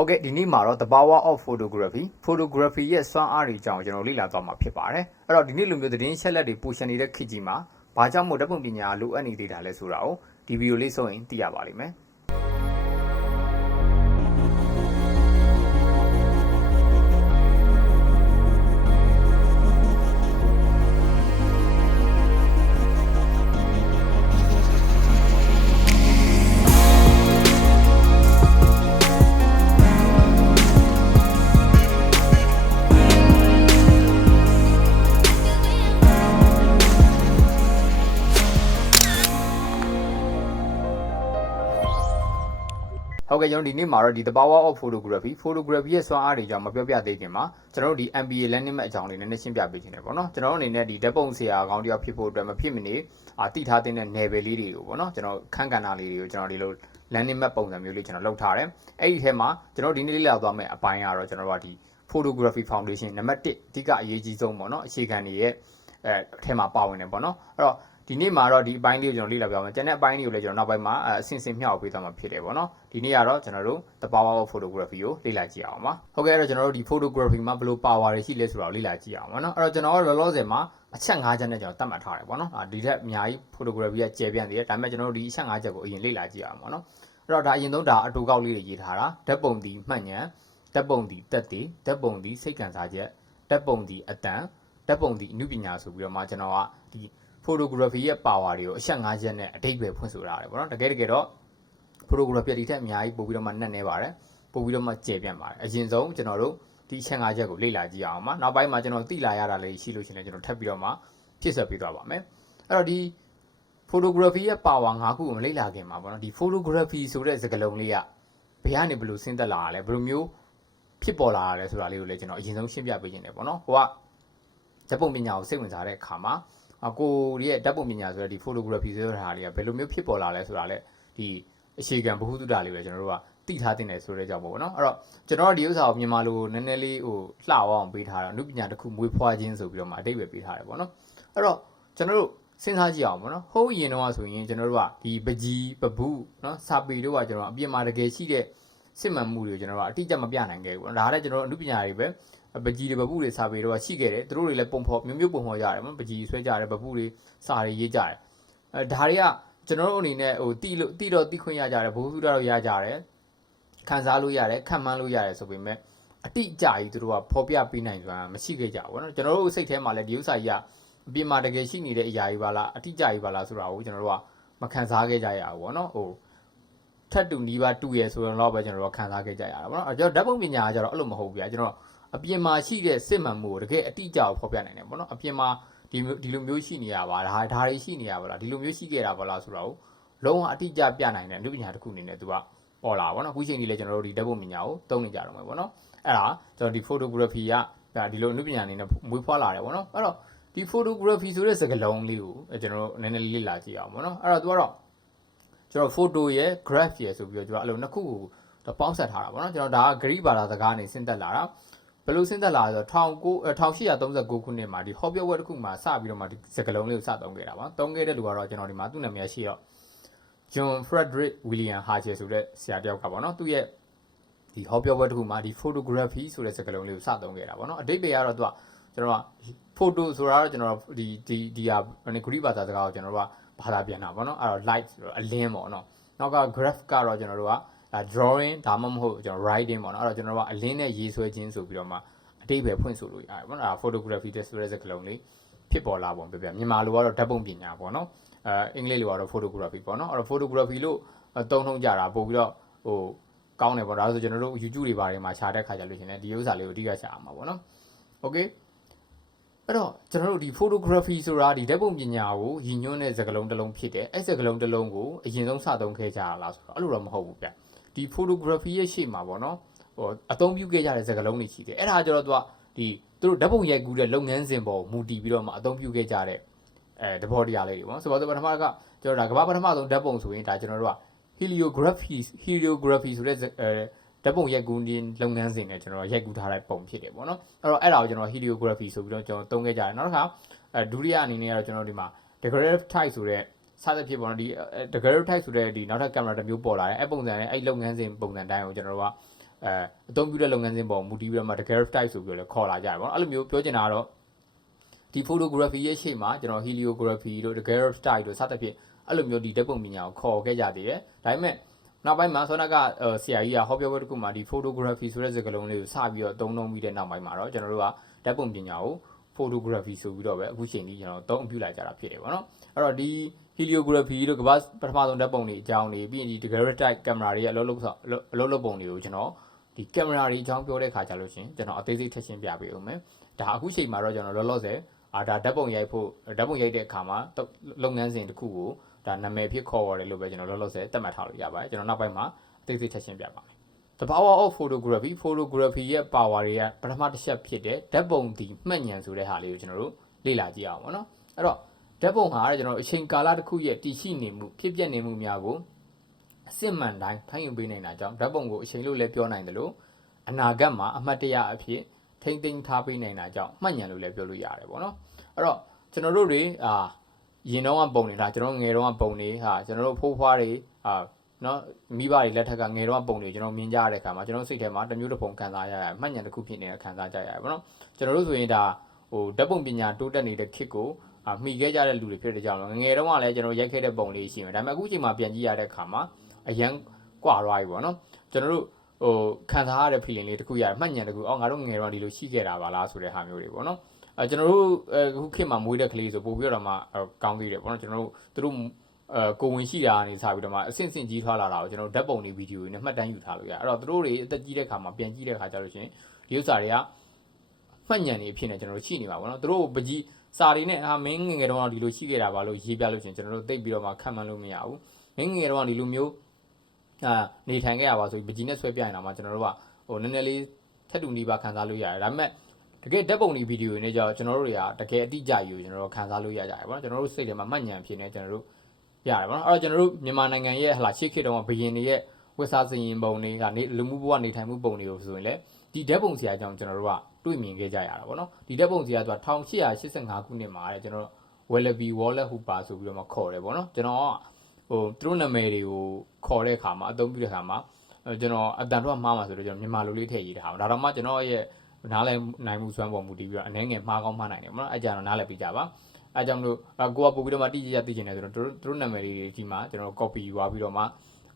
ဟုတ်ကဲ့ဒီနေ့မှာတော့ the power of photography photography ရဲ့စွမ်းအားတွေအကြောင်းကျွန်တော်လေ့လာသွားမှာဖြစ်ပါတယ်အဲ့တော့ဒီနေ့လိုမျိုးသတင်းချက်လက်တွေပူရှင်နေတဲ့ခေတ်ကြီးမှာဘာကြောင့်မို့ဓာတ်ပုံပညာလိုအပ်နေသေးတာလဲဆိုတာကိုဒီဗီဒီယိုလေးဆိုရင်သိရပါလိမ့်မယ် ဟုတ်ကဲ့ကျွန်တော်ဒီနေ့မှာတော့ဒီ the power of photography photography ရဲ့စွမ်းအားတွေကြောင့်မပြောပြသေးခင်မှာကျွန်တော်တို့ဒီ MBA learning မဲ့အကြောင်းလေးနည်းနည်းရှင်းပြပေးခြင်းတယ်ပေါ့နော်ကျွန်တော်တို့အနေနဲ့ဒီဓာတ်ပုံဆရာအကောင့်တယောက်ဖြစ်ဖို့အတွက်မဖြစ်မနေအာတိထားတဲ့ level လေးတွေကိုပေါ့နော်ကျွန်တော်ခန်းကဏ္ဍလေးတွေကိုကျွန်တော်ဒီလို learning map ပုံစံမျိုးလေးကျွန်တော်လုပ်ထားတယ်အဲ့ဒီထဲမှာကျွန်တော်ဒီနေ့လေးလာသွားမယ့်အပိုင်းကတော့ကျွန်တော်တို့ကဒီ photography foundation နံပါတ်1အဓိကအရေးကြီးဆုံးပေါ့နော်အခြေခံတွေရဲ့အဲအထဲမှာပါဝင်တယ်ပေါ့နော်အဲ့တော့ ဒီနေ့မှာတော့ဒီအပိုင်းလေးကိုကျွန်တော်လေ့လာပြအောင်မယ်ကျန်တဲ့အပိုင်းလေးကိုလည်းကျွန်တော်နောက်ပိုင်းမှာအဆင့်ဆင့်မျှဝေပေးသွားမှာဖြစ်တယ်ပေါ့နော်ဒီနေ့ကတော့ကျွန်တော်တို့ the power of photography ကိုလေ့လာကြည့်အောင်ပါဟုတ်ကဲ့အဲ့တော့ကျွန်တော်တို့ဒီ photography မှာဘယ်လို power တွေရှိလဲဆိုတာကိုလေ့လာကြည့်အောင်ပါနော်အဲ့တော့ကျွန်တော်ကလောလောဆယ်မှာအချက်၅ချက်နဲ့ကျွန်တော်သတ်မှတ်ထားတယ်ပေါ့နော်ဒီထက်အများကြီး photography ကကျယ်ပြန့်သေးတယ်ဒါပေမဲ့ကျွန်တော်တို့ဒီအချက်၅ချက်ကိုအရင်လေ့လာကြည့်အောင်ပါနော်အဲ့တော့ဒါအရင်ဆုံးဒါအတူကောက်လေးတွေရေးထားတာဓာတ်ပုံဒီမှတ်ဉဏ်ဓာတ်ပုံဒီတက်တည်ဓာတ်ပုံဒီစိတ်ကံစားချက်ဓာတ်ပုံဒီအတန်ဓာတ်ပုံဒီအနုပညာဆိုပြီးတော့မှကျွန်တော်ကဒီ photography ရဲ့ power တွေကိုအချက်၅ချက်နဲ့အတိတ်ပဲဖွင့်ဆိုထားတယ်ပေါ့နော်တကယ်တကယ်တော့ photography ဒီထက်အများကြီးပို့ပြီးတော့မှနှက်နေပါတယ်ပို့ပြီးတော့မှကျယ်ပြန့်ပါတယ်အရင်ဆုံးကျွန်တော်တို့ဒီအချက်၅ချက်ကိုလေ့လာကြည့်အောင်ပါနောက်ပိုင်းမှာကျွန်တော်သိလာရတာလေးရှိလို့ရှိရင်လည်းကျွန်တော်ထပ်ပြီးတော့မှဖြစ်ဆက်ပေးသွားပါမယ်အဲ့တော့ဒီ photography ရဲ့ power ၅ခုကိုမလေ့လာခင်မှာပေါ့နော်ဒီ photography ဆိုတဲ့စကားလုံးလေးကဘယ်ကနေဘယ်လိုဆင်းသက်လာတာလဲဘယ်လိုမျိုးဖြစ်ပေါ်လာတာလဲဆိုတာလေးကိုလည်းကျွန်တော်အရင်ဆုံးရှင်းပြပေးခြင်းတယ်ပေါ့နော်ဟိုကဓာတ်ပုံပညာကိုစိတ်ဝင်စားတဲ့အခါမှာအ ကိုရဲ့ဓာတ်ပုံပညာဆိုတဲ့ဒီ photography ဆိုတဲ့ဟာလေးကဘယ်လိုမျိုးဖြစ်ပေါ်လာလဲဆိုတာလဲဒီအခြေခံဘ ഹു တုဒလေးကိုလည်းကျွန်တော်တို့ကသိထားတင်တယ်ဆိုတဲ့ကြောင့်ပေါ့နော်အဲ့တော့ကျွန်တော်တို့ဒီဥစ္စာကိုမြန်မာလိုနည်းနည်းလေးဟိုလှအောင်ပေးထားတာအနုပညာတစ်ခုမွေးဖွားခြင်းဆိုပြီးတော့မှအတိတ်ပဲပေးထားတယ်ပေါ့နော်အဲ့တော့ကျွန်တော်တို့စဉ်းစားကြည့်အောင်ပေါ့နော်ဟိုးရင်တော့ဆိုရင်ကျွန်တော်တို့ကဒီပကြီးပဘူးနော်စာပေတို့ကကျွန်တော်အပြင်မှာတကယ်ရှိတဲ့စစ်မှန်မှုတွေကိုကျွန်တော်တို့ကအတိအကျမပြနိုင်ခဲ့ဘူးနော်ဒါကလည်းကျွန်တော်တို့အနုပညာတွေပဲ ပကြီးတွေပဘူးတွေစာပေတို့ကရှိခဲ့တယ်သူတို့တွေလည်းပုံဖော်မျိုးမျိုးပုံဖော်ရတယ်ပေါ့ပကြီးဆွဲကြတယ်ပဘူးတွေစာတွေရေးကြတယ်အဲဒါတွေကကျွန်တော်တို့အနေနဲ့ဟိုတိလို့တိတော့တိခွင့်ရကြတယ်ဘုဟုတုတော့ရကြတယ်ခံစားလို့ရတယ်ခံမှန်းလို့ရတယ်ဆိုပေမဲ့အတိအကျကြီးသူတို့ကဖော်ပြပေးနိုင်စွာမရှိခဲ့ကြဘူးပေါ့နော်ကျွန်တော်တို့စိတ်ထဲမှာလည်းဒီဥစ္စာကြီးကအပြင်မှာတကယ်ရှိနေတဲ့အရာကြီးပါလားအတိအကျကြီးပါလားဆိုတာကိုကျွန်တော်တို့ကမခံစားခဲ့ကြရဘူးပေါ့နော်ဟိုထက်တူနီးပါးတူရယ်ဆိုရင်တော့ပဲကျွန်တော်တို့ခံစားခဲ့ကြရတာပေါ့နော်ကျွန်တော်ဓာတ်ပုံပညာကကျတော့အဲ့လိုမဟုတ်ဘူးဗျာကျွန်တော် အပြင်မှာရှိတဲ့စစ်မှန်မှုကိုတကယ်အတိအကျကိုဖော်ပြနိုင်တယ်ပေါ့နော်အပြင်မှာဒီဒီလိုမျိုးရှိနေရပါဒါဒါတွေရှိနေရပါလားဒီလိုမျိုးရှိခဲ့တာပါလားဆိုတော့လုံးဝအတိအကျပြနိုင်တဲ့အမှုပညာတစ်ခုအနေနဲ့သူကပေါ်လာပါတော့အခုချိန်ကြီးလည်းကျွန်တော်တို့ဒီဓာတ်ပုံပညာကိုသုံးနေကြတော့မှာပေါ့နော်အဲ့ဒါကျွန်တော်ဒီ photography ကဒါဒီလိုအမှုပညာအနေနဲ့မွေးဖွားလာတယ်ပေါ့နော်အဲ့တော့ဒီ photography ဆိုတဲ့စကားလုံးလေးကိုကျွန်တော်တို့နည်းနည်းလေးလေ့လာကြည့်အောင်ပေါ့နော်အဲ့တော့သူကတော့ကျွန်တော် photo ရယ် graph ရယ်ဆိုပြီးတော့ကျွန်တော်အဲ့လိုနှစ်ခုကိုပေါင်းဆက်ထားတာပေါ့နော်ကျွန်တော်ဒါက Greek ဘာသာစကားနေဆင်းသက်လာတာ ဘယ်လိုဆင်းသက်လာလဲဆိုတော့1839ခုနှစ်မှာဒီ Hobby Web တစ်ခုမှာစပြီးတော့မှဒီစကားလုံးလေးကိုစသုံးခဲ့တာပါသုံးခဲ့တဲ့လူကတော့ကျွန်တော်ဒီမှာသူ့နာမည်ရှိတော့ John Frederick William Herschel ဆိုတဲ့ဆရာတယောက်ကပေါ့နော်သူ့ရဲ့ဒီ Hobby Web တစ်ခုမှာဒီ photography ဆိုတဲ့စကားလုံးလေးကိုစသုံးခဲ့တာပေါ့နော်အတိတ်ပဲကတော့သူကကျွန်တော်က photo ဆိုတာတော့ကျွန်တော်ဒီဒီဒီဟာဂရိဘာသာစကားကိုကျွန်တော်တို့ကဘာသာပြန်တာပေါ့နော်အဲ့တော့ light ဆိုတော့အလင်းပေါ့နော်နောက်က graph ကတော့ကျွန်တော်တို့က drawing ဒါမှမဟုတ်ကျွန်တော် writing ပေါ့နော်အဲ့တော့ကျွန်တော်ကအလင်းနဲ့ရေးဆွဲခြင်းဆိုပြီးတော့မှအတိတ်ပဲဖွင့်ဆိုလို့ရတယ်ပေါ့နော်ဒါ photography တဲ့ဆိုတဲ့စကားလုံးလေးဖြစ်ပေါ်လာပုံပြပြမြန်မာလိုကတော့ဓာတ်ပုံပညာပေါ့နော်အဲအင်္ဂလိပ်လိုကတော့ photography ပေါ့နော်အဲ့တော့ photography လို့သုံးထုံးကြတာပို့ပြီးတော့ဟိုကောင်းတယ်ပေါ့ဒါဆိုကျွန်တော်တို့ YouTube တွေဘာတွေမှာခြားတဲ့ခါကြလို့ရှင်လည်းဒီဥစ္စာလေးကိုအဓိကရှာအောင်ပါပေါ့နော် okay အဲ့တော့ကျွန်တော်တို့ဒီ photography ဆိုတာဒီဓာတ်ပုံပညာကိုရည်ညွှန်းတဲ့စကားလုံးတစ်လုံးဖြစ်တယ်အဲ့စကားလုံးတစ်လုံးကိုအရင်ဆုံးစသုံးခဲ့ကြရလားဆိုတော့အဲ့လိုတော့မဟုတ်ဘူးဗျ ဒီ photography ရဲ့ရှေ့မှာပေါ့နော်ဟိုအသုံးပြုခဲ့ကြတဲ့စကားလုံးတွေရှိတယ်အဲ့ဒါကျတော့သူကဒီသူတို့ဓာတ်ပုံရိုက်ကူးတဲ့လုပ်ငန်းစဉ်ပေါ်မူတည်ပြီးတော့မှအသုံးပြုခဲ့ကြတဲ့အဲသဘောတရားလေးတွေပေါ့ဆိုတော့ပထမကကျွန်တော်ဒါကမ္ဘာပထမဆုံးဓာတ်ပုံဆိုရင်ဒါကျွန်တော်တို့က heliography heliography ဆိုတဲ့အဲဓာတ်ပုံရိုက်ကူးခြင်းလုပ်ငန်းစဉ်နဲ့ကျွန်တော်ရိုက်ကူးထားတဲ့ပုံဖြစ်တယ်ပေါ့နော်အဲ့တော့အဲ့ဒါကိုကျွန်တော် heliography ဆိုပြီးတော့ကျွန်တော်သုံးခဲ့ကြတယ်နောက်တစ်ခါအဲဒုတိယအနေနဲ့ကတော့ကျွန်တော်ဒီမှာ decorative type ဆိုတဲ့ စသဖြင့်ပေါ့နော်ဒီ decorative type ဆိုတဲ့ဒီနောက်ထပ် camera တစ်မျိုးပေါ်လာတယ်အဲ့ပုံစံနဲ့အဲ့လုပ်ငန်းစဉ်ပုံစံတိုင်းကိုကျွန်တော်တို့ကအဲအသုံးပြုတဲ့လုပ်ငန်းစဉ်ပေါ်မူတည်ပြီးတော့မှ daguerreotype ဆိုပြီးတော့လည်းခေါ်လာကြတယ်ပေါ့နော်အဲ့လိုမျိုးပြောချင်တာကတော့ဒီ photography ရဲ့ရှေ့မှာကျွန်တော် heliography တို့ daguerreotype တို့စသဖြင့်အဲ့လိုမျိုးဒီဓာတ်ပုံပညာကိုခေါ်ခဲ့ကြသေးတယ်ဒါပေမဲ့နောက်ပိုင်းမှာဆောနကဆရာကြီးကဟောပြောပွဲတစ်ခုမှာဒီ photography ဆိုတဲ့စကားလုံးလေးကိုစပြီးတော့သုံးလုံးပြီးတဲ့နောက်ပိုင်းမှာတော့ကျွန်တော်တို့ကဓာတ်ပုံပညာကို photography ဆိုပြီးတော့ပဲအခုချိန်ကြီးကျွန်တော်သုံးအပြုလိုက်ကြတာဖြစ်တယ်ပေါ့နော်အဲ့တော့ဒီ heliography တို့ကမ္ဘာပထမဆုံးဓာတ်ပုံတွေအကြောင်းတွေပြီးရင်ဒီ daguerreotype camera တွေရဲ့အလုပ်လုပ်ဆောင်အလုပ်လုပ်ပုံတွေကိုကျွန်တော်ဒီ camera တွေအကြောင်းပြောတဲ့ခါကြလို့ရှင်ကျွန်တော်အသေးစိတ်ထပ်ရှင်းပြပေးဦးမယ်ဒါအခုချိန်မှာတော့ကျွန်တော်လောလောဆယ်အာဒါဓာတ်ပုံရိုက်ဖို့ဓာတ်ပုံရိုက်တဲ့အခါမှာလုပ်ငန်းစဉ်တစ်ခုကိုဒါနာမည်ဖြစ်ခေါ်ရတယ်လို့ပဲကျွန်တော်လောလောဆယ်သတ်မှတ်ထားလို့ရပါတယ်ကျွန်တော်နောက်ပိုင်းမှာအသေးစိတ်ထပ်ရှင်းပြပါမယ် The power of photography photography ရဲ့ power တွေကပထမတစ်ချက်ဖြစ်တဲ့ဓာတ်ပုံဒီမှတ်ဉာဏ်ဆိုတဲ့ဟာလေးကိုကျွန်တော်တို့လေ့လာကြည့်အောင်ပေါ့နော်အဲ့တော့ ဓာတ်ပုံဟာကျွန်တော်အချိန်ကာလတစ်ခုရဲ့တည်ရှိနေမှုဖြစ်ပျက်နေမှုများကိုအစစ်မှန်တိုင်းဖန်ယူပေးနိုင်တာကြောင့်ဓာတ်ပုံကိုအချိန်လို့လည်းပြောနိုင်တယ်လို့အနာဂတ်မှာအမှတ်တရအဖြစ်ထိမ့်သိမ်းထားပေးနိုင်တာကြောင့်မှတ်ဉာဏ်လို့လည်းပြောလို့ရတယ်ပေါ့နော်အဲ့တော့ကျွန်တော်တို့တွေအာရင်တော့ကပုံနေတာကျွန်တော်ငယ်တော့ကပုံနေဟာကျွန်တော်တို့ဖိုးဖွားတွေအာနော်မိဘတွေလက်ထက်ကငယ်တော့ပုံတွေကျွန်တော်မြင်ကြရတဲ့အခါမှာကျွန်တော်စိတ်ထဲမှာတစ်မျိုးတစ်ပုံခံစားရရတယ်မှတ်ဉာဏ်တစ်ခုဖြစ်နေတဲ့ခံစားကြရတယ်ပေါ့နော်ကျွန်တော်တို့ဆိုရင်ဒါဟိုဓာတ်ပုံပညာတိုးတက်နေတဲ့ခေတ်ကိုအာ မိခဲ့ကြတဲ့လူတွေဖြစ်တဲ့ကြောင့်ငယ်တော့ကလည်းကျွန်တော်ရိုက်ခဲ့တဲ့ပုံလေးရှိမယ်ဒါပေမဲ့အခုချိန်မှာပြန်ကြည့်ရတဲ့အခါမှာအရန်ကွာသွားပြီပေါ့နော်ကျွန်တော်တို့ဟိုခံစားရတဲ့ feeling လေးတစ်ခုရတယ်မှတ်ဉာဏ်တစ်ခုအော်ငါတို့ငယ်တော့ဒီလိုရှိခဲ့တာပါလားဆိုတဲ့ဟာမျိုးတွေပေါ့နော်အဲကျွန်တော်တို့အခုခေတ်မှာမွေးတဲ့ကလေးဆိုပို့ပြီးတော့မှကောင်းသေးတယ်ပေါ့နော်ကျွန်တော်တို့သူတို့အဲကိုဝင်ရှိတာကနေစပြီးတော့မှအဆင့်ဆင့်ကြီးထွားလာတာကိုကျွန်တော်ဓာတ်ပုံတွေဗီဒီယိုတွေနဲ့မှတ်တမ်းယူထားလို့ရအဲ့တော့သူတို့တွေအသက်ကြီးတဲ့ခါမှာပြန်ကြည့်တဲ့ခါကျလို့ရှိရင်ဒီဥစ္စာတွေကမှတ်ဉာဏ်တွေအဖြစ်နဲ့ကျွန်တော်တို့ရှိနေပါဘောနော်သူတို့ပကြီး စာတွေနဲ့အာမင်းငငယ်တော့ဒီလိုရှိခဲ့တာပါလို့ရေးပြလို့ရှိရင်ကျွန်တော်တို့သိပြီးတော့မှခံမှန်းလို့မရဘူးမင်းငငယ်တော့ဒီလိုမျိုးအာနေထိုင်ခဲ့ရပါဆိုပြီးပကြီးနဲ့ဆွဲပြရင်တော့မှကျွန်တော်တို့ကဟိုနည်းနည်းလေးထက်တူနီးပါခံစားလို့ရတယ်ဒါပေမဲ့တကယ်ဓာတ်ပုံတွေဗီဒီယိုတွေနဲ့ကြောကျွန်တော်တို့တွေကတကယ်အတိအကျယူကျွန်တော်တို့ခံစားလို့ရကြတယ်ပေါ့နော်ကျွန်တော်တို့စိတ်ထဲမှာမှတ်ဉာဏ်ဖြစ်နေကျွန်တော်တို့ရတယ်ပေါ့နော်အဲ့တော့ကျွန်တော်တို့မြန်မာနိုင်ငံရဲ့ဟလာရှေ့ခေတ်တုန်းကဘယင်တွေရဲ့ဝက်စားစရင်ပုံတွေကနေလူမှုဘဝနေထိုင်မှုပုံတွေကိုဆိုရင်လည်းဒီဓာတ်ပုံဆရာကြောင့်ကျွန်တော်တို့က တွေ့မြင်ခဲ့ကြရတာပေါ့နော်ဒီဓာတ်ပုံဆရာက1885ခုနှစ်မှာတဲ့ကျွန်တော် Wallaby Waller Hooper ဆိုပြီးတော့မှခေါ်တယ်ပေါ့နော်ကျွန်တော်ကဟိုသူတို့နာမည်တွေကိုခေါ်တဲ့အခါမှာအသုံးပြုတဲ့အခါမှာကျွန်တော်အတန်တော့မှားမှာဆိုတော့ကျွန်တော်မြန်မာလိုလေးထည့်ရေးထားအောင်ဒါတော့မှကျွန်တော်ရဲ့နားလည်နိုင်မှုစွမ်းပေါ်မူတည်ပြီးတော့အနေငယ်မှားကောင်းမှားနိုင်တယ်ပေါ့နော်အဲကြတော့နားလည်ပြီးကြပါအဲကြောင့်မလို့ကိုကပို့ပြီးတော့မှတိကျကျသိချင်တယ်ဆိုတော့တို့တို့နာမည်လေးတွေဒီမှာကျွန်တော် copy ယူသွားပြီးတော့မှ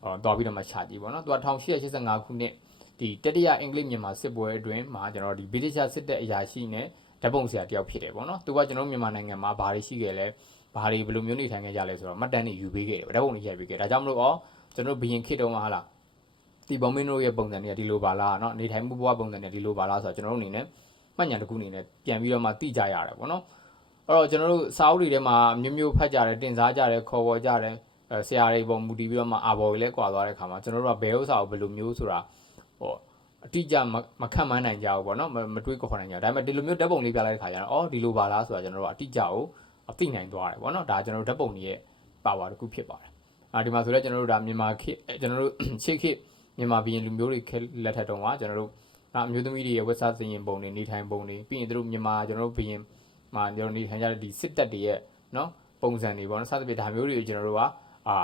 အော်တွားပြီးတော့မှခြာကြည့်ပေါ့နော်သူက1885ခုနှစ် ဒီတတိယအင်္ဂလိပ်မြန်မာစစ်ပွဲအတွင်းမှာကျွန်တော်ဒီဗြိတိရှစစ်တပ်အရာရှိနဲ့ဓာတ်ပုံဆရာတယောက်ဖြစ်တယ်ပေါ့နော်သူကကျွန်တော်မြန်မာနိုင်ငံမှာဘာတွေရှိခဲ့လဲဘာတွေဘယ်လိုမျိုးနေထိုင်ခဲ့ကြလဲဆိုတော့မှတ်တမ်းတွေယူပေးခဲ့တယ်ဓာတ်ပုံတွေရိုက်ပေးခဲ့ဒါကြောင့်မလို့ဩကျွန်တော်ဘရင်ခေတ်တုန်းကဟာလားဒီဘောမင်းတို့ရဲ့ပုံစံတွေကဒီလိုပါလားเนาะနေထိုင်မှုဘဝပုံစံတွေဒီလိုပါလားဆိုတော့ကျွန်တော်တို့အနေနဲ့မှတ်ဉာဏ်တစ်ခုအနေနဲ့ပြန်ပြီးတော့မှသိကြရတယ်ပေါ့နော်အဲ့တော့ကျွန်တော်တို့စာအုပ်တွေထဲမှာမျိုးမျိုးဖတ်ကြတယ်တင်စားကြတယ်ခေါ်ပေါ်ကြတယ်ဆရာတွေပုံမူတည်ပြီးတော့မှအာဘော်တွေလည်းကွာသွားတဲ့ခါမှာကျွန်တော်တို့ကဘယ်ဥစ္စာကိုဘယ်လိုမျိုးဆိုတာ ဟောအတိအကျမခံမှန်းနိုင်ကြဘူးပေါ့နော်မတွေးခေါ်နိုင်ကြဘူးဒါပေမဲ့ဒီလိုမျိုးဓာတ်ပုံလေးပြလိုက်တဲ့ခါကျတော့အော်ဒီလိုပါလားဆိုတာကျွန်တော်တို့အတိအကျကိုအသိနိုင်သွားတယ်ပေါ့နော်ဒါကျွန်တော်တို့ဓာတ်ပုံတွေရဲ့ပါဝါတစ်ခုဖြစ်ပါတယ်အာဒီမှာဆိုတော့ကျွန်တော်တို့ဒါမြန်မာခေတ်ကျွန်တော်တို့ရှေ့ခေတ်မြန်မာပြည်လူမျိုးတွေလက်ထက်တုန်းကကျွန်တော်တို့အမျိုးသမီးတွေရဲ့ဝက်စားစင်ရင်ပုံတွေနေထိုင်ပုံတွေပြီးရင်တို့မြန်မာကျွန်တော်တို့ဘရင်မှာကျွန်တော်နေထိုင်ကြတဲ့ဒီစစ်တပ်တွေရဲ့နော်ပုံစံတွေပေါ့နော်စသဖြင့်ဒါမျိုးတွေကိုကျွန်တော်တို့ကအာ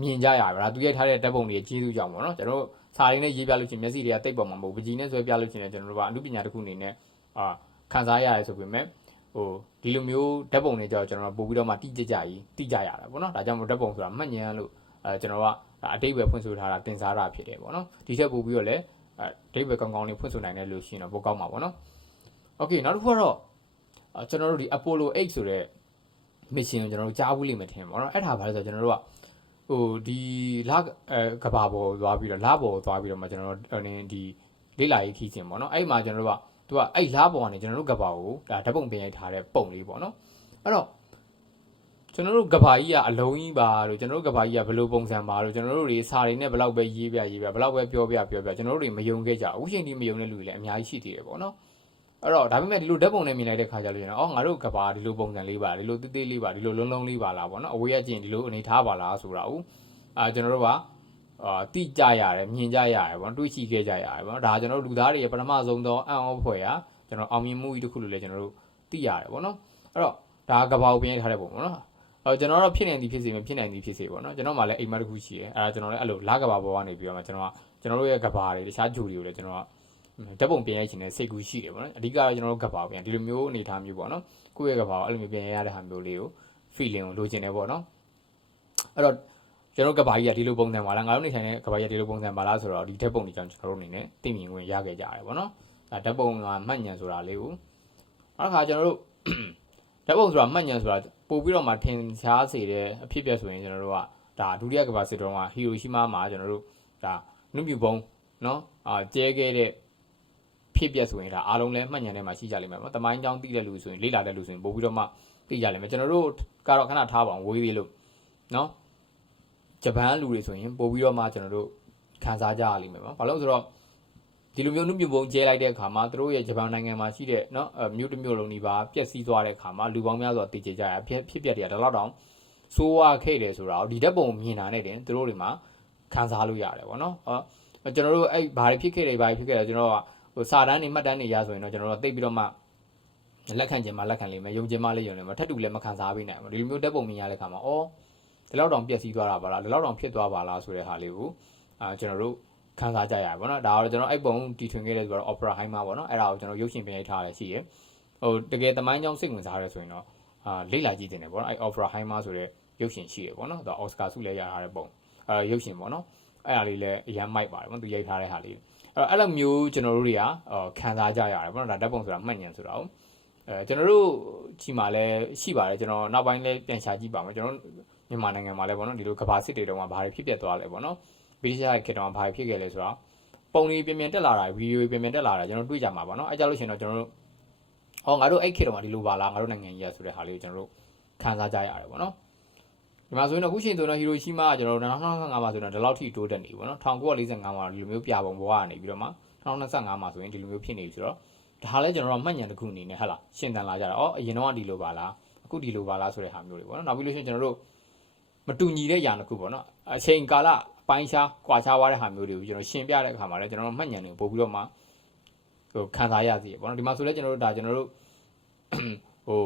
မြင်ကြရပါလားသူရိုက်ထားတဲ့ဓာတ်ပုံတွေကြီးစုကြောင့်ပေါ့နော်ကျွန်တော်တို့ စာရင်းနဲ့ရေးပြလို့ချင်းမျက်စိတွေကတိတ်ပေါ်မှာမဟုတ်ပကြီးနဲ့ဆွဲပြလို့ချင်းလည်းကျွန်တော်တို့ကအမှုပညာတစ်ခုအနေနဲ့အာခံစားရတယ်ဆိုပေမဲ့ဟိုဒီလိုမျိုးဓာတ်ပုံတွေကြောင့်ကျွန်တော်ပို့ပြီးတော့မှတိကျကြကြီးတိကျရတာပေါ့နော်ဒါကြောင့်မို့ဓာတ်ပုံဆိုတာမှတ်ဉာဏ်လို့အဲကျွန်တော်ကအတိတ်ပဲဖွင့်ဆိုထားတာတင်စားတာဖြစ်တယ်ပေါ့နော်ဒီချက်ပို့ပြီးတော့လည်းအတိတ်ပဲကောင်းကောင်းလေးဖွင့်ဆိုနိုင်တယ်လို့ရှိရင်တော့ပိုကောင်းမှာပေါ့နော်โอเคနောက်တစ်ခုကတော့ကျွန်တော်တို့ဒီ Apollo 8ဆိုတဲ့ mission ကိုကျွန်တော်တို့ကြားဘူးလိမ့်မယ်ထင်ပါတော့အဲ့ဒါဘာလဲဆိုတော့ကျွန်တော်တို့က ဟိုဒီလအဲကဘာပေါ်သွားပြီးတော့လပေါ်သွားပြီးတော့မှကျွန်တော်တို့ဒီလေးလာရေးခီးခြင်းပေါ့နော်အဲ့မှာကျွန်တော်တို့ကသူကအဲ့လပေါ်ကနေကျွန်တော်တို့ကဘာကိုဒါဓာတ်ပုံပြင်ရိုက်ထားတဲ့ပုံလေးပေါ့နော်အဲ့တော့ကျွန်တော်တို့ကဘာကြီးကအလုံးကြီးပါလို့ကျွန်တော်တို့ကဘာကြီးကဘယ်လိုပုံစံပါလို့ကျွန်တော်တို့တွေစာတွေနဲ့ဘယ်လောက်ပဲရေးပြရေးပြဘယ်လောက်ပဲပြောပြပြောပြကျွန်တော်တို့တွေမယုံခဲ့ကြဘူးအခုချိန်ထိမယုံတဲ့လူတွေလည်းအများကြီးရှိသေးတယ်ပေါ့နော် အဲ့တော့ဒါပေမဲ့ဒီလိုဓာတ်ပုံနဲ့မြင်လိုက်တဲ့ခါကျလို့ကျွန်တော်အော်ငါတို့ကဘာဒီလိုပုံစံလေးပါဒီလိုသေးသေးလေးပါဒီလိုလုံးလုံးလေးပါလားပေါ့နော်အဝေးရကျင်ဒီလိုအနေထားပါလားဆိုတာဦးအာကျွန်တော်တို့ကအာတိကြရတယ်မြင်ကြရတယ်ပေါ့တွေးရှိခဲ့ကြရတယ်ပေါ့ဒါကျွန်တော်တို့လူသားတွေရဲ့ပထမဆုံးသောအံ့ဩဖွယ်ရာကျွန်တော်အောင်မြင်မှုကြီးတစ်ခုလို့လည်းကျွန်တော်တို့သိရတယ်ပေါ့နော်အဲ့တော့ဒါကဘာကိုပြင်ထားတဲ့ပုံပေါ့နော်အော်ကျွန်တော်တော့ဖြစ်နေသည်ဖြစ်စေမဖြစ်နိုင်သည်ဖြစ်စေပေါ့နော်ကျွန်တော်မှလည်းအိမ်မက်တစ်ခုရှိတယ်အဲဒါကျွန်တော်လည်းအဲ့လိုလာကဘာဘောကနေပြီးတော့မှကျွန်တော်ကကျွန်တော်တို့ရဲ့ကဘာတွေတခြားဂျူတွေကိုလည်းကျွန်တော်က ဓာတ်ပုံပြင်ရိုက်ချင်တဲ့စိတ်ကူးရှိတယ်ပေါ့နော်အဓိကတော့ကျွန်တော်တို့ကဘာကိုပြန်ဒီလိုမျိုးအနေအထားမျိုးပေါ့နော်ကိုယ့်ရဲ့ကဘာကိုအဲ့လိုမျိုးပြင်ရတဲ့ဟာမျိုးလေးကို feeling ကိုလိုချင်တယ်ပေါ့နော်အဲ့တော့ကျွန်တော်တို့ကဘာကြီးကဒီလိုပုံစံပါလားငါတို့နေထိုင်တဲ့ကဘာကြီးကဒီလိုပုံစံပါလားဆိုတော့ဒီဓာတ်ပုံတွေကြောင့်ကျွန်တော်တို့အနေနဲ့သိမြင်ခွင့်ရခဲ့ကြရတယ်ပေါ့နော်ဒါဓာတ်ပုံကမှတ်ဉဏ်ဆိုတာလေးကိုအဲ့ဒါခါကျွန်တော်တို့ဓာတ်ပုံဆိုတာမှတ်ဉဏ်ဆိုတာပို့ပြီးတော့မှထင်ရှားစေတဲ့အဖြစ်အပျက်ဆိုရင်ကျွန်တော်တို့ကဒါဒုတိယကမ္ဘာစစ်တုန်းကဟီရိုရှီမားမှာကျွန်တော်တို့ဒါနုမြူပုံနော်အာကျဲခဲ့တဲ့ ဖြစ်ပျက်ဆိုရင်ဒါအားလုံးလည်းမှတ်ဉဏ်ထဲမှာရှိကြလိမ့်မယ်ပေါ့။တမိုင်းကြောင်းသိတဲ့လူဆိုရင်လေ့လာတဲ့လူဆိုရင်ပို့ပြီးတော့မှသိကြလိမ့်မယ်။ကျွန်တော်တို့ကတော့ခဏထားပါအောင်ဝေးသေးလို့နော်ဂျပန်လူတွေဆိုရင်ပို့ပြီးတော့မှကျွန်တော်တို့ခံစားကြရလိမ့်မယ်ပေါ့။ဘာလို့လဲဆိုတော့ဒီလိုမျိုးနုမြူပုံကျဲလိုက်တဲ့အခါမှာသူတို့ရဲ့ဂျပန်နိုင်ငံမှာရှိတဲ့နော်အမြို့တစ်မြို့လုံးဒီပါပျက်စီးသွားတဲ့အခါမှာလူပေါင်းများစွာတည်ကြကြရဖြစ်ဖြစ်ပျက်တွေကဒီလောက်တောင်ဆိုးဝါးခဲ့တယ်ဆိုတာကိုဒီဓာတ်ပုံမြင်တာနဲ့တင်သူတို့တွေမှာခံစားလို့ရတယ်ပေါ့နော်။အော်ကျွန်တော်တို့အဲ့ဘာတွေဖြစ်ခဲ့တယ်ဘာတွေဖြစ်ခဲ့တယ်ကျွန်တော်က ဟိုစာတန်းတွေမှတ်တမ်းတွေရဆိုရင်တော့ကျွန်တော်တို့သိပြီးတော့မှလက်ခံခြင်းမလက်ခံလိမ့်မယ်ယုံခြင်းမလေးယုံလိမ့်မယ်ထပ်တူလည်းမခံစားပေးနိုင်ဘူးဒီလိုမျိုးဓာတ်ပုံမြင်ရတဲ့အခါမှာအော်ဒီလောက်တောင်ပျက်စီးသွားတာပါလားဒီလောက်တောင်ဖြစ်သွားပါလားဆိုတဲ့ဟာလေးကိုအာကျွန်တော်တို့ခံစားကြရတယ်ပေါ့နော်ဒါကတော့ကျွန်တော်အဲ့ပုံတီထွင်ခဲ့တဲ့ဆိုတော့ opera high မှာပေါ့နော်အဲ့ဒါကိုကျွန်တော်ရုပ်ရှင်ပြင်ရိုက်ထားရရှိရယ်ဟိုတကယ်တမိုင်းကြောင်းစိတ်ဝင်စားရဲဆိုရင်တော့အာလေ့လာကြည့်တင်တယ်ပေါ့နော်အဲ့ opera high မှာဆိုတဲ့ရုပ်ရှင်ရှိရယ်ပေါ့နော်ဒါအော်စကာဆုလည်းရထားတဲ့ပုံအဲရုပ်ရှင်ပေါ့နော်အဲ့ဒါလေးလည်းအရန်မိုက်ပါတယ်ပေါ့သူရိုက်ထားတဲ့ဟာလေး အဲ့တော့အဲ့လိုမျိုးကျွန်တော်တို့တွေကခံစားကြရတယ်ပေါ့နော်ဒါဓာတ်ပုံဆိုတာမှတ်ဉဏ်ဆိုတာကိုအဲကျွန်တော်တို့ချီမှာလည်းရှိပါတယ်ကျွန်တော်နောက်ပိုင်းလည်းပြန်ရှာကြည့်ပါမယ်ကျွန်တော်မြန်မာနိုင်ငံမှာလည်းပေါ့နော်ဒီလိုကဘာစစ်တွေတုန်းကဘာတွေဖြစ်ပျက်သွားလဲပေါ့နော်ဗီဒီယိုရိုက်ခေတ်တုန်းကဘာတွေဖြစ်ခဲ့လဲဆိုတော့ပုံတွေပြင်ပြင်တက်လာတာဗီဒီယိုပြင်ပြင်တက်လာတာကျွန်တော်တွေ့ကြမှာပေါ့နော်အဲကြလို့ရှိရင်တော့ကျွန်တော်တို့ဟောငါတို့အဲ့ခေတ်တုန်းကဒီလိုပါလားငါတို့နိုင်ငံကြီးရဆိုတဲ့ဟာလေးကိုကျွန်တော်တို့ခံစားကြရတယ်ပေါ့နော် ဒီမှာဆိုရင်တော့ခုချိန်ဆိုတော့ဟီရိုရှီမာကကျွန်တော်တို့2025မှာဆိုတော့ဒီလောက်ထိတိုးတက်နေပြီပေါ့နော်1945မှာဒီလိုမျိုးပြပုံဘဝကနေပြီးတော့မှ2025မှာဆိုရင်ဒီလိုမျိုးဖြစ်နေပြီဆိုတော့ဒါလည်းကျွန်တော်တို့မှတ်ဉဏ်တစ်ခုအနေနဲ့ဟဟလားရှင်းတန်လာကြတာ။အော်အရင်တော့ကဒီလိုပါလားအခုဒီလိုပါလားဆိုတဲ့ဟာမျိုးတွေပေါ့နော်။နောက်ပြီးလို့ရှိရင်ကျွန်တော်တို့မတူညီတဲ့ຢာတစ်ခုပေါ့နော်။အချိန်ကာလအပိုင်းခြားကွာခြားသွားတဲ့ဟာမျိုးတွေကိုကျွန်တော်ရှင်းပြတဲ့အခါမှာလည်းကျွန်တော်တို့မှတ်ဉဏ်တွေကိုပို့ပြီးတော့မှဟိုခံစားရစီပေါ့နော်။ဒီမှာဆိုလည်းကျွန်တော်တို့ဒါကျွန်တော်တို့ဟို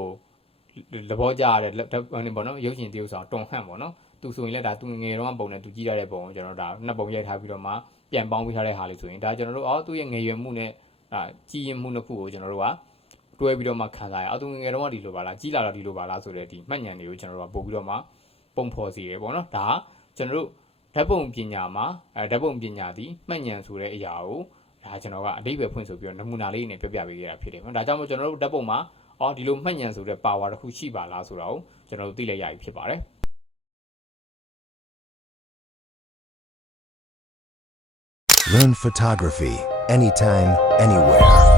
သဘောကျရတဲ့ဟိုနေပေါ့နော်ရုပ်ရှင်တရုပ်ဆောင်တွန်ဟန့်ပေါ့နော်။သူဆိုရင်လည်းဒါသူငယ်တော့ပုံနဲ့သူကြည့်ရတဲ့ပုံကိုကျွန်တော်ဒါနှစ်ပုံရိုက်ထားပြီးတော့မှပြန်ပေါင်းပေးထားတဲ့ဟာလေးဆိုရင်ဒါကျွန်တော်တို့အော်သူ့ရဲ့ငယ်ရွယ်မှုနဲ့အာကြီးရင်မှုနှစ်ခုကိုကျွန်တော်တို့ကတွဲပြီးတော့မှခံစားရအောင်သူငယ်တော့ဒီလိုပါလားကြီးလာတော့ဒီလိုပါလားဆိုတဲ့ဒီမှတ်ဉာဏ်တွေကိုကျွန်တော်တို့ကပို့ပြီးတော့မှပုံဖော်စီရပေါ့နော်ဒါကျွန်တော်တို့ဓာတ်ပုံပညာမှာအဲဓာတ်ပုံပညာသည်မှတ်ဉာဏ်ဆိုတဲ့အရာကိုဒါကျွန်တော်ကအတိတ်ပဲဖွင့်ဆိုပြီးတော့နမူနာလေးနဲ့ပြောပြပေးခဲ့တာဖြစ်တယ်ပေါ့ဒါကြောင့်မို့ကျွန်တော်တို့ဓာတ်ပုံမှာ အော်ဒီလိုမှတ်ဉာဏ်ဆိုတဲ့ power တစ်ခုရှိပါလားဆိုတော့ကျွန်တော်တို့သိလိုက်ရပြီဖြစ်ပါတယ် Learn photography anytime, anywhere.